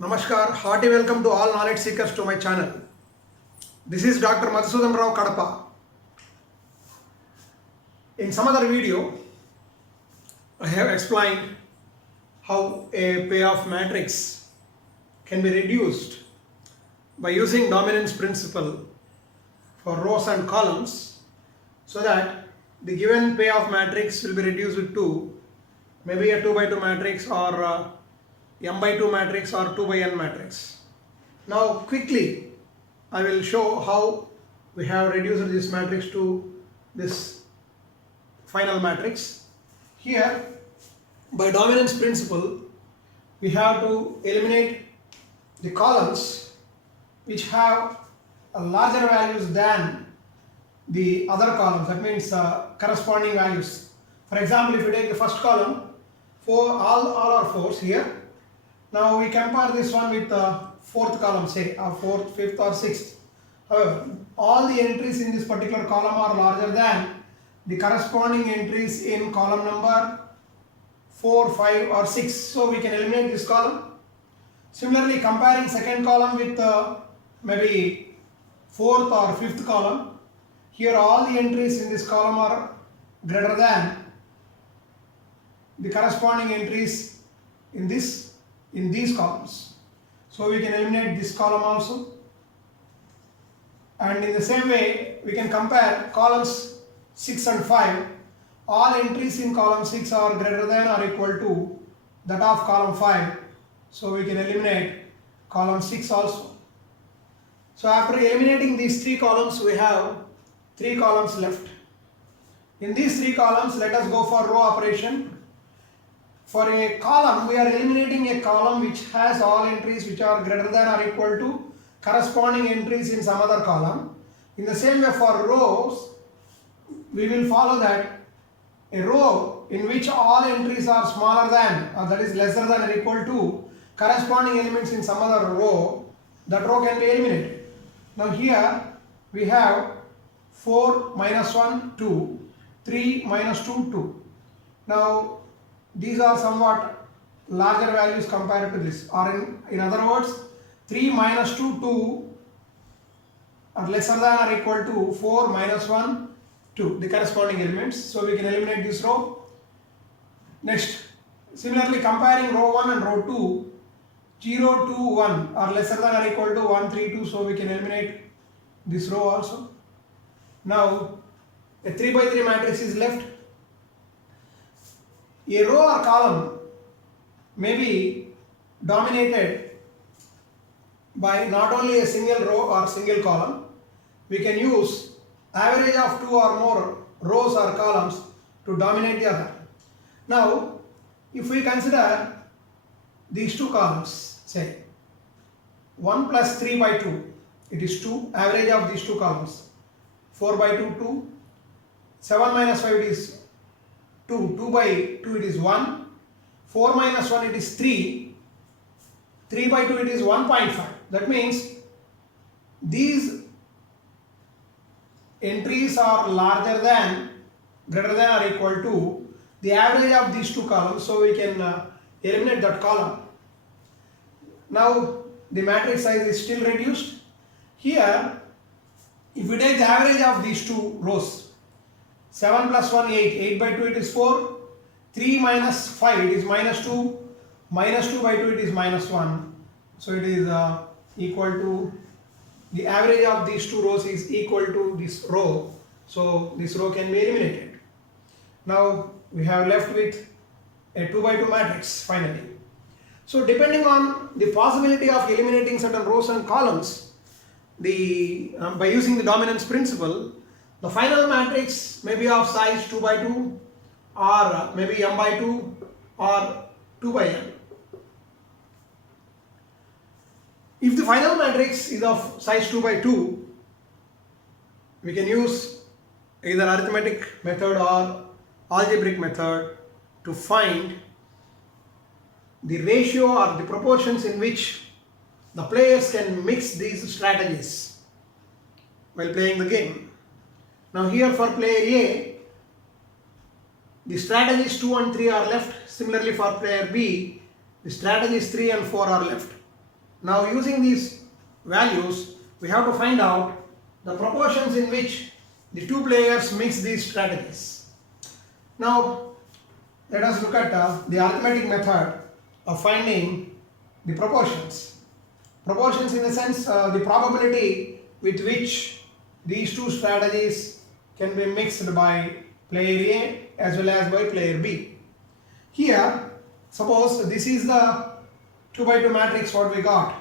Namaskar, hearty welcome to all knowledge seekers to my channel. This is Dr. Madhusudan Rao Kadapa. In some other video, I have explained how a payoff matrix can be reduced by using dominance principle for rows and columns so that the given payoff matrix will be reduced to maybe a 2 by 2 matrix or m by 2 matrix or 2 by n matrix. Now quickly I will show how we have reduced this matrix to this final matrix. Here by dominance principle we have to eliminate the columns which have a larger values than the other columns, that means corresponding values. For example, if you take the first column, all are 4s here. Now we compare this one with the fourth column, say fourth, fifth or sixth. However, all the entries in this particular column are larger than the corresponding entries in column number 4, 5 or 6. So we can eliminate this column. Similarly, comparing second column with maybe fourth or fifth column, here all the entries in this column are greater than the corresponding entries in these columns. So we can eliminate this column also. And in the same way, we can compare columns 6 and 5. All entries in column 6 are greater than or equal to that of column 5. So we can eliminate column 6 also. So after eliminating these 3 columns, we have 3 columns left. In these 3 columns, let us go for row operation. For a column, we are eliminating a column which has all entries which are greater than or equal to corresponding entries in some other column. In the same way for rows, we will follow that a row in which all entries are smaller than, or that is lesser than or equal to corresponding elements in some other row, that row can be eliminated. Now here we have 4 minus 1, 2, 3 minus 2, 2. Now these are somewhat larger values compared to this, or in other words, 3 minus 2, 2 are lesser than or equal to 4 minus 1, 2, the corresponding elements. So we can eliminate this row. Next, similarly comparing row 1 and row 2, 0, 2, 1 are lesser than or equal to 1, 3, 2, so we can eliminate this row also. Now a 3 by 3 matrix is left. A row or column may be dominated by not only a single row or single column. We can use average of 2 or more rows or columns to dominate the other. Now, if we consider these 2 columns, say 1 plus 3 by 2, it is 2, average of these 2 columns. 4 by 2, 2, 7 minus 5 it is 2, 2 by 2 it is 1, 4 minus 1 it is 3, 3 by 2 it is 1.5. That means these entries are larger than, greater than or equal to the average of these 2 columns, so we can eliminate that column. Now the matrix size is still reduced. Here if we take the average of these 2 rows, 7 plus 1, 8, 8 by 2 it is 4, 3 minus 5 it is minus 2, minus 2 by 2 it is minus 1. So it is equal to, the average of these 2 rows is equal to this row. So this row can be eliminated. Now we have left with a 2 by 2 matrix finally. So depending on the possibility of eliminating certain rows and columns, by using the dominance principle, the final matrix may be of size 2 by 2 or maybe m by 2 or 2 by n. If the final matrix is of size 2 by 2, we can use either arithmetic method or algebraic method to find the ratio or the proportions in which the players can mix these strategies while playing the game. Now here for player A, the strategies 2 and 3 are left. Similarly for player B, the strategies 3 and 4 are left. Now using these values, we have to find out the proportions in which the two players mix these strategies. Now let us look at the arithmetic method of finding the proportions. Proportions in the sense the probability with which these two strategies can be mixed by player A as well as by player B. Here, suppose this is the 2 by 2 matrix what we got.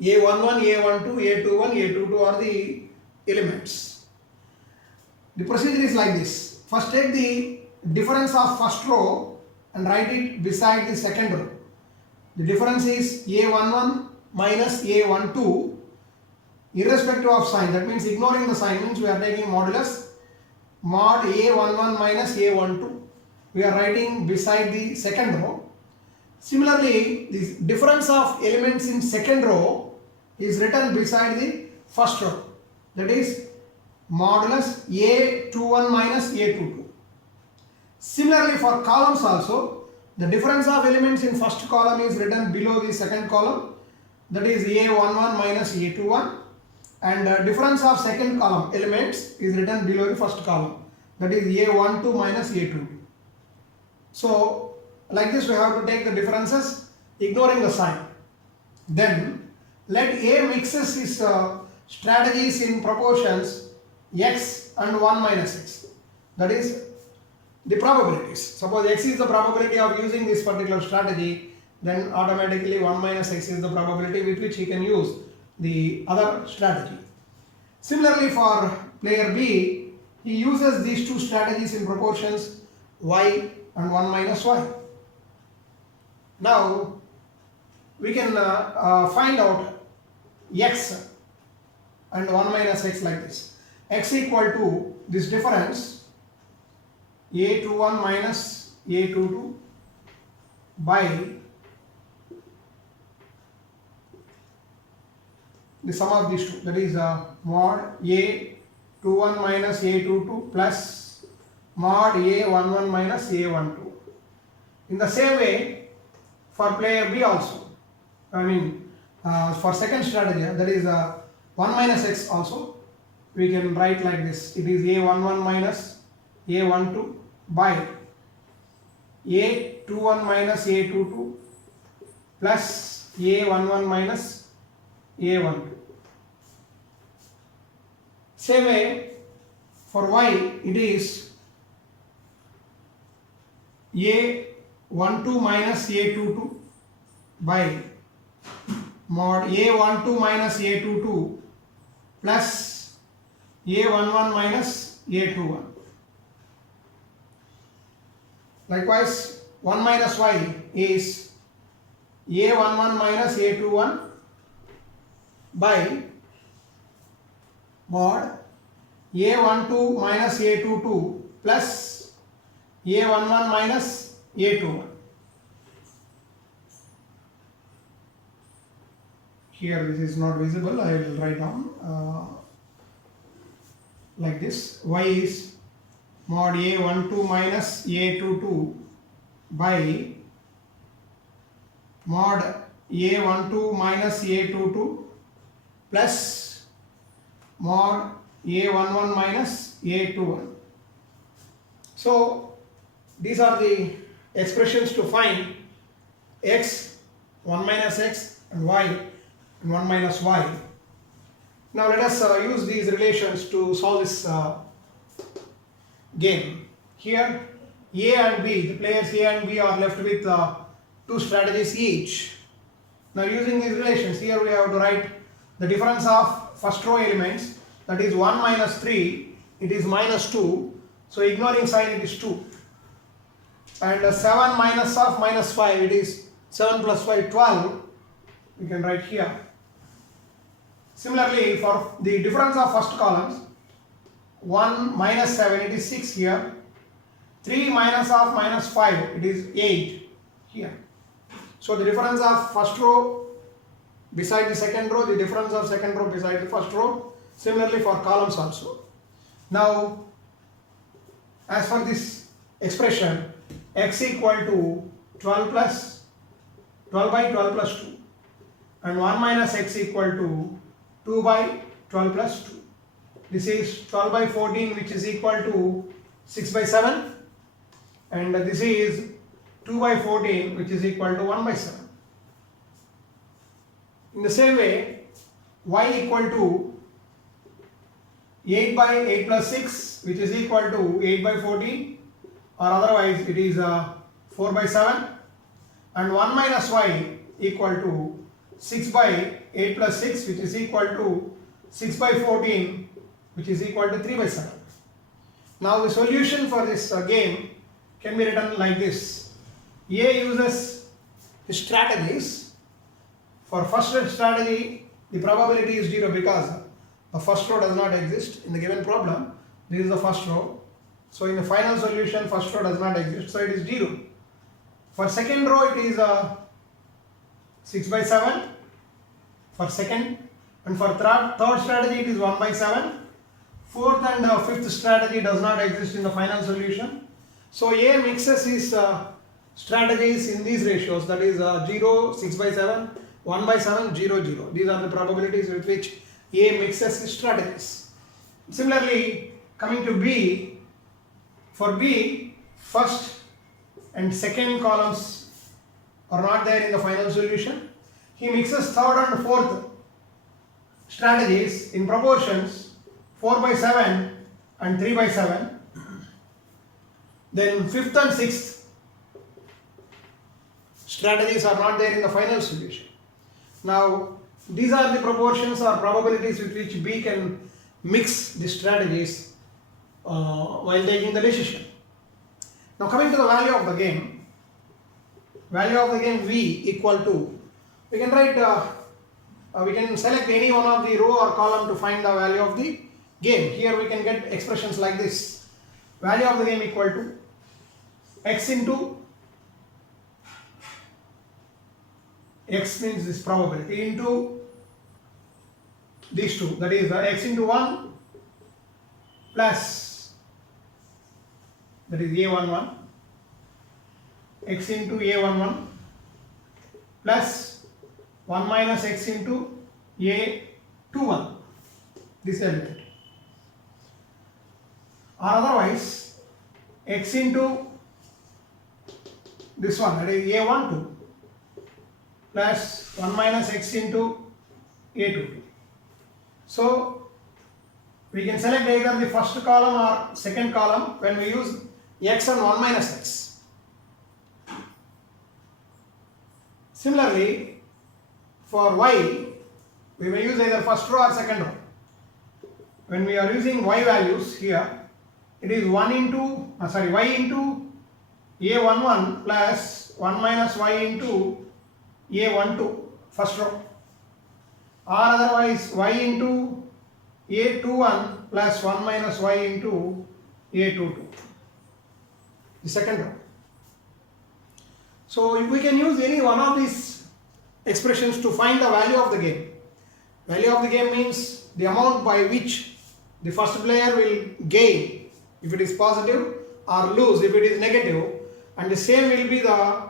A11, A12, A21, A22 are the elements. The procedure is like this. First take the difference of first row and write it beside the second row. The difference is A11 minus A12 irrespective of sign. That means ignoring the sign means we are taking modulus mod A11 minus A12. We are writing beside the second row. Similarly, the difference of elements in second row is written beside the first row. That is modulus A21 minus A22. Similarly, for columns also, the difference of elements in first column is written below the second column. That is A11 minus A21. And difference of second column elements is written below the first column. That is A12 minus A22. So like this we have to take the differences ignoring the sign. Then let A mixes his strategies in proportions x and 1 minus x. That is the probabilities. Suppose x is the probability of using this particular strategy, then automatically 1 minus x is the probability with which he can use the other strategy. Similarly for player B, he uses these two strategies in proportions y and 1 minus y. Now we can find out x and 1 minus x like this. X equal to this difference A21 minus A22 by the sum of these two, that is mod A21 minus A22 plus mod A11 minus A12. In the same way for player B also, for second strategy, that is 1 minus x also, we can write like this. It is A11 minus A12 by A21 minus A22 plus A11 minus A12. Same way for y, it is A12 minus A22 by mod A12 minus A22 plus A11 minus A21. Likewise, 1 minus y is A11 minus A21 by mod A12 minus A22 plus A11 minus A21. Here this is not visible, I will write down like this. Y is mod A12 minus A22 by mod A12 minus A22 plus mod A11 minus A21. So these are the expressions to find x, 1 minus x, and y, and 1 minus y. Now let us use these relations to solve this game. Here A and B, the players A and B are left with two strategies each. Now using these relations, here we have to write the difference of first row elements, that is 1 minus 3, it is minus 2, so ignoring sign it is 2. And 7 minus of minus 5, it is 7 plus 5, 12, we can write here. Similarly, for the difference of first columns, 1 minus 7, it is 6 here. 3 minus of minus 5, it is 8 here. So the difference of first row beside the second row, the difference of second row beside the first row. Similarly for columns also. Now, as for this expression, x equal to 12 by 12 plus 2. and 1 minus x equal to 2 by 12 plus 2. This is 12 by 14, which is equal to 6 by 7, and this is 2 by 14, which is equal to 1 by 7. In the same way, y equal to 8 by 8 plus 6, which is equal to 8 by 14, or otherwise it is 4 by 7, and 1 minus y equal to 6 by 8 plus 6, which is equal to 6 by 14, which is equal to 3 by 7. Now the solution for this game can be written like this. A uses strategies. For first strategy, the probability is 0 because the first row does not exist in the given problem. This is the first row. So in the final solution, first row does not exist, so it is 0. For second row, it is 6 by 7 for second, and for third strategy, it is 1 by 7. Fourth and fifth strategy does not exist in the final solution. So A mixes his strategies in these ratios, that is 0, 6 by 7, 1 by 7, 0, 0. These are the probabilities with which A mixes his strategies. Similarly, coming to B, for B, first and second columns are not there in the final solution. He mixes third and fourth strategies in proportions 4 by 7 and 3 by 7. Then fifth and sixth strategies are not there in the final solution. Now, these are the proportions or probabilities with which B can mix the strategies while taking the decision. Now, coming to the value of the game, V equal to, we can write, we can select any one of the row or column to find the value of the game. Here we can get expressions like this. Value of the game equal to x into, x means this probability, into these two, that is x into 1 plus, that is a11, x into a11 plus 1 minus x into a21, this element, or otherwise x into this one, that is a12 plus 1 minus x into a22. So we can select either the first column or second column when we use x and 1 minus x. Similarly, for y, we may use either first row or second row. When we are using y values here, it is y into a11 plus 1 minus y into a12, first row, or otherwise y into a21 plus 1 minus y into a22, the second row. So we can use any one of these expressions to find the value of the game. Value of the game means the amount by which the first player will gain if it is positive, or lose if it is negative, and the same will be the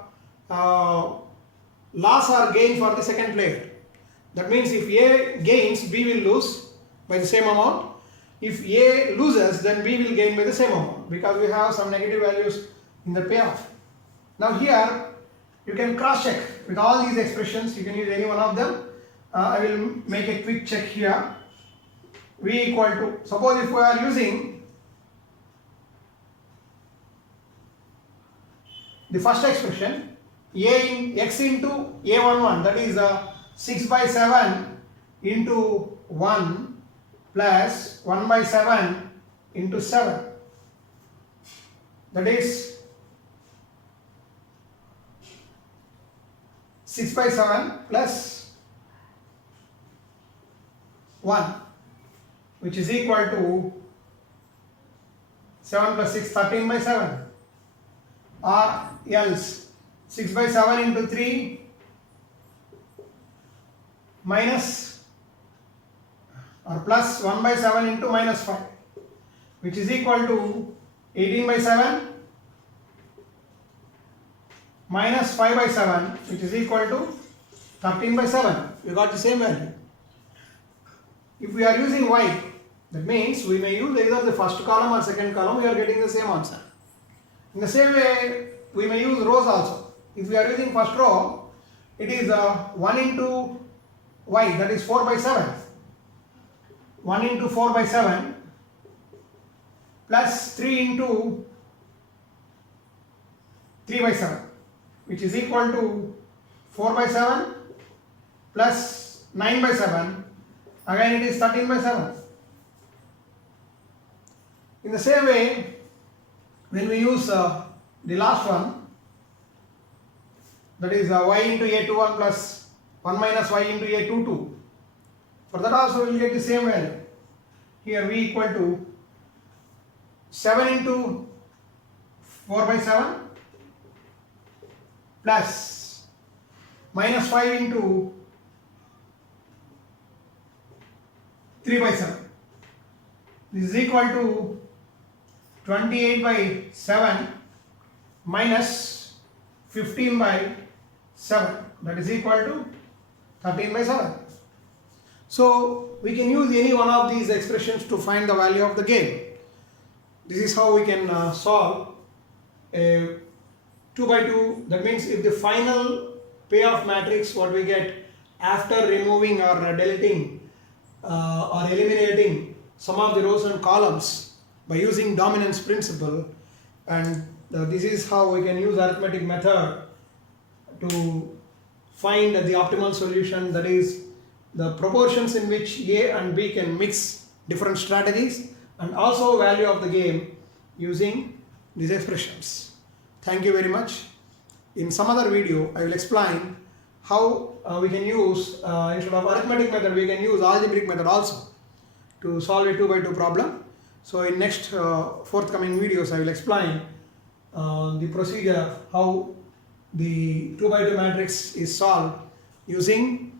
loss or gain for the second player. That means if A gains, B will lose by the same amount. If A loses, then B will gain by the same amount, because we have some negative values in the payoff. Now here you can cross check with all these expressions. You can use any one of them. I will make a quick check here. V equal to, suppose if we are using the first expression, x into a11, that is 6 by 7 into 1 plus 1 by 7 into 7, that is 6 by 7 plus 1, which is equal to 7 plus 6, 13 by 7, or else 6 by 7 into 3 minus or plus 1 by 7 into minus 5, which is equal to 18 by 7 minus 5 by 7, which is equal to 13 by 7. we got the same value. If we are using y, that means we may use either the first column or second column, we are getting the same answer. In the same way, we may use rows also. If we are using first row, it is 1 into y, that is 4 by 7. 1 into 4 by 7 plus 3 into 3 by 7, which is equal to 4 by 7 plus 9 by 7, again it is 13 by 7. In the same way, when we use the last one, that is y into a21 plus 1 minus y into a22, for that also we will get the same value. Here v equal to 7 into 4 by 7 plus minus 5 into 3 by 7. This is equal to 28 by 7 minus 15 by 7, that is equal to 13 by 7. So we can use any one of these expressions to find the value of the game. This is how we can solve a 2 by 2. That means if the final payoff matrix what we get after removing or deleting or eliminating some of the rows and columns by using dominance principle, and this is how we can use arithmetic method to find the optimal solution, that is the proportions in which A and B can mix different strategies, and also value of the game using these expressions. Thank you very much. In some other video I will explain how we can use instead of arithmetic method we can use algebraic method also to solve a 2 by 2 problem. So in next forthcoming videos I will explain the procedure how the 2 by 2 matrix is solved using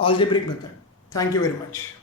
algebraic method. Thank you very much.